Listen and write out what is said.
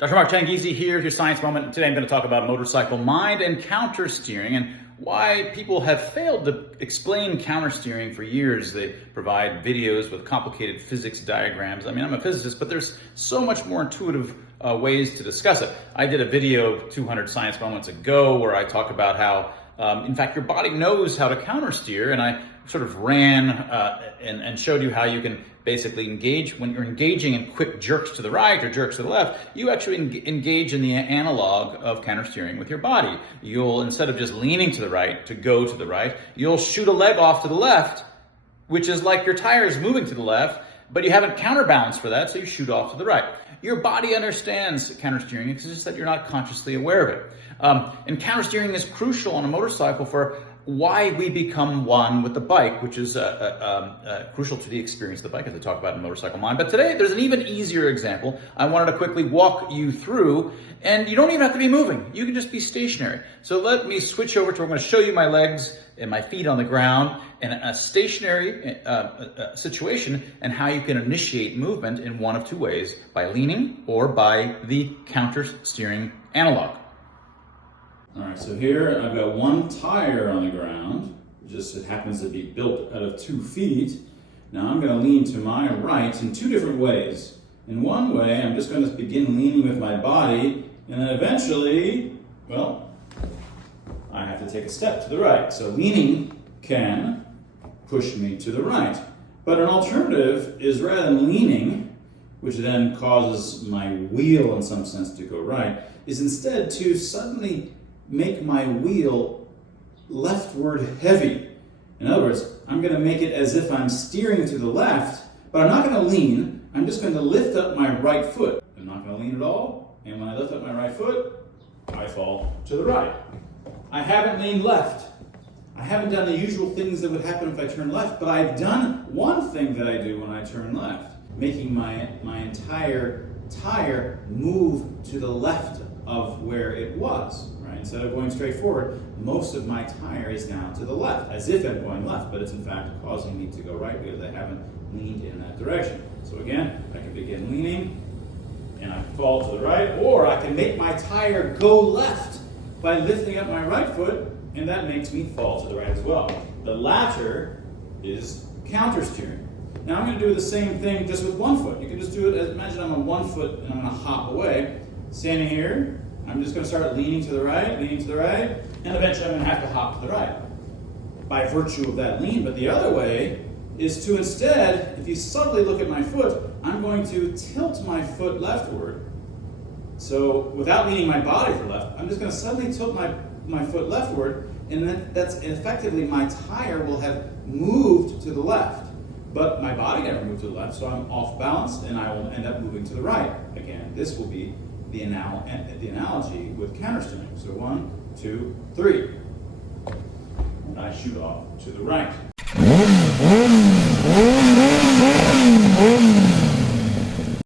Dr. Mark Tanghese here with your Science Moment. Today I'm going to talk about motorcycle mind and countersteering and why people have failed to explain countersteering for years. They provide videos with complicated physics diagrams. I mean, I'm a physicist, but there's so much more intuitive ways to discuss it. I did a video 200 Science Moments ago where I talk about how, in fact, your body knows how to countersteer, and I sort of ran and showed you how you can basically engage. When you're engaging in quick jerks to the right or jerks to the left, you actually engage in the analog of countersteering with your body. You'll, instead of just leaning to the right to go to the right, you'll shoot a leg off to the left, which is like your tire is moving to the left, but you haven't counterbalanced for that, so you shoot off to the right. Your body understands countersteering, it's just that you're not consciously aware of it. And countersteering is crucial on a motorcycle for why we become one with the bike, which is crucial to the experience of the bike, as I talk about in Motorcycle Mind. But today, there's an even easier example I wanted to quickly walk you through, and you don't even have to be moving. You can just be stationary. So let me switch over to, I'm going to show you my legs and my feet on the ground in a stationary situation, and how you can initiate movement in one of two ways: by leaning or by the counter-steering analog. All right, so here I've got one tire on the ground. It happens to be built out of 2 feet. Now I'm going to lean to my right in 2 different ways. In one way, I'm just going to begin leaning with my body, and then eventually, well, I have to take a step to the right. So leaning can push me to the right. But an alternative is, rather than leaning, which then causes my wheel in some sense to go right, is instead to suddenly make my wheel leftward heavy. In other words, I'm going to make it as if I'm steering to the left, but I'm not going to lean. I'm just going to lift up my right foot. I'm not going to lean at all, and when I lift up my right foot, I fall to the right. I haven't leaned left. I haven't done the usual things that would happen if I turn left, but I've done one thing that I do when I turn left, making my entire tire move to the left of where it was. Instead of going straight forward, most of my tire is now to the left, as if I'm going left, but it's in fact causing me to go right because I haven't leaned in that direction. So again, I can begin leaning, and I fall to the right, or I can make my tire go left by lifting up my right foot, and that makes me fall to the right as well. The latter is countersteering. Now I'm going to do the same thing just with one foot. You can just do it as, imagine I'm on one foot and I'm going to hop away. Standing here, I'm just going to start leaning to the right, and eventually I'm going to have to hop to the right by virtue of that lean. But the other way is to instead, if you subtly look at my foot, I'm going to tilt my foot leftward. So without leaning my body to the left, I'm just going to suddenly tilt my foot leftward, and that's effectively my tire will have moved to the left. But my body never moved to the left, so I'm off balance, and I will end up moving to the right. Again, this will be the analogy with countersteering. So 1, 2, 3. And I shoot off to the right.